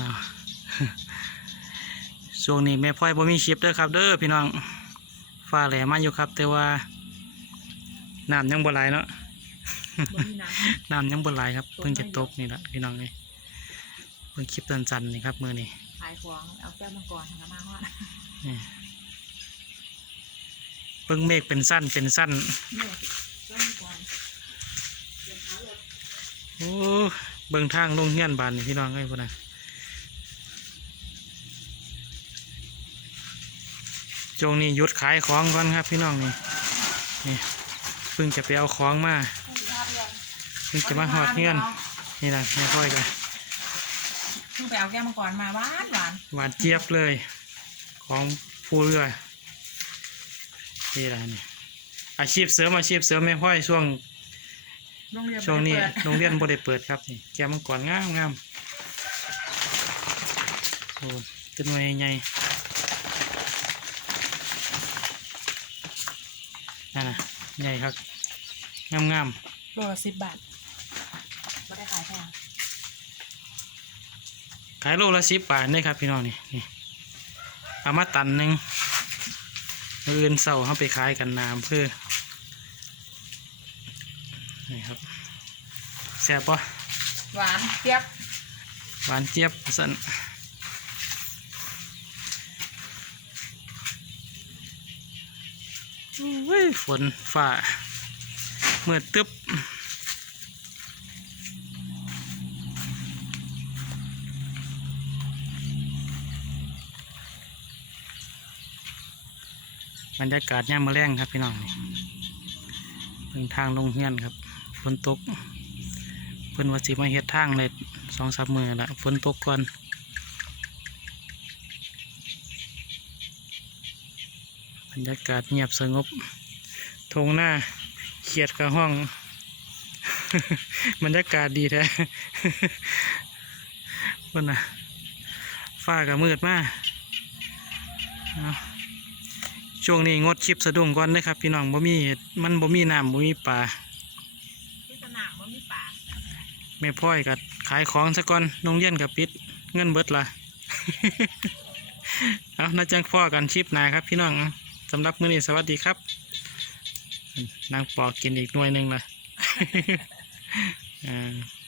อ้าวช่วงนี้แม่พ่อยบ่มีคลิปเด้อครับ เด้อพี่น้องฟ้าแหลมมาอยู่ครับ แต่ว่าน้ำยังบ่ไหลายเนาะบนนี้น้น้ำยังบ่ไหลายครับ เพิ่งจะตกนี่แหละพี่น้องเลยเพิ่งคลิปตันๆนี่ครับมือนี่ำขายของเอาแก้วมังกรทางมาฮอดนี่เพิ่งเมฆเป็นสั้นเป็นสั้นเนี่ยแก้วมังกรโอ้เบิ่งทางลงเฮียนบานนี่พี่น้องเอ้ยพุ่นน่ะจงนี้หยุดขายของก่อนครับพี่น้องนี่นี่เพิ่งจะไปเอาของมาเพิ่งจะมาหอดเฮียนนี่นะไม่ค่อยกันเพิ่งไปเอาแก้วมังกรมาหวานหวานหวานเจี๊ยบเลย ของผู้เรือนี่แหละนี่อาชีพเสริมอาชีพเสริมไม่ค่อยช่วงโรงเรียนช่วงนี้เปิดโรงเรียนบ่ได้เปิดครับนี่แกมังกรงามงามโอ้เป็นหน่วยใหญ่ นั่นน่ะใหญ่ครับงามงามโลละสิบบาทไม่ได้ขายแพงขายโลละสิบบาทนี่ครับพี่น้องนี่นี่เอามาตันหนึ่งมื้ออื่นเสาร์เขาไปขายกันน้ำเพื่อนี่ครับแซ่บปะหวานเจี๊ยบหวานเจี๊ยบสันเว้ย ฝนฝ่าเมื่อตึ๊บบรรยากาศย่ามมาแรงครับพี่น้องเป็นทางลงเฮียนครับฝนตกเพิ่นว่าสิมาเฮ็ดทางเลยสองสามมือละฝนตกก่อน รรยากาศเงียบสงบทงหน้าเขียดกับห้อง บรรยากาศดีแท้เพิ่นน่ะฟ้าก็มืดมากเอาช่วงนี้งดคลิปสะดุ้งก่อนนะครับ พี่น้องบ่มีเห็ดมันบ่มีน้ำบ่มีปลาที่สนามว่ามีป่าแม่พ่อยกับขายของซะก่อนโรงเรียนกับปิด เงินเบิดละเอาน่าจังพ่อกันชิปหนาครับพี่น้อง สำหรับมื้อนี้สวัสดีครับนางปอกกินอีกหน่วยหนึ่งละอ่า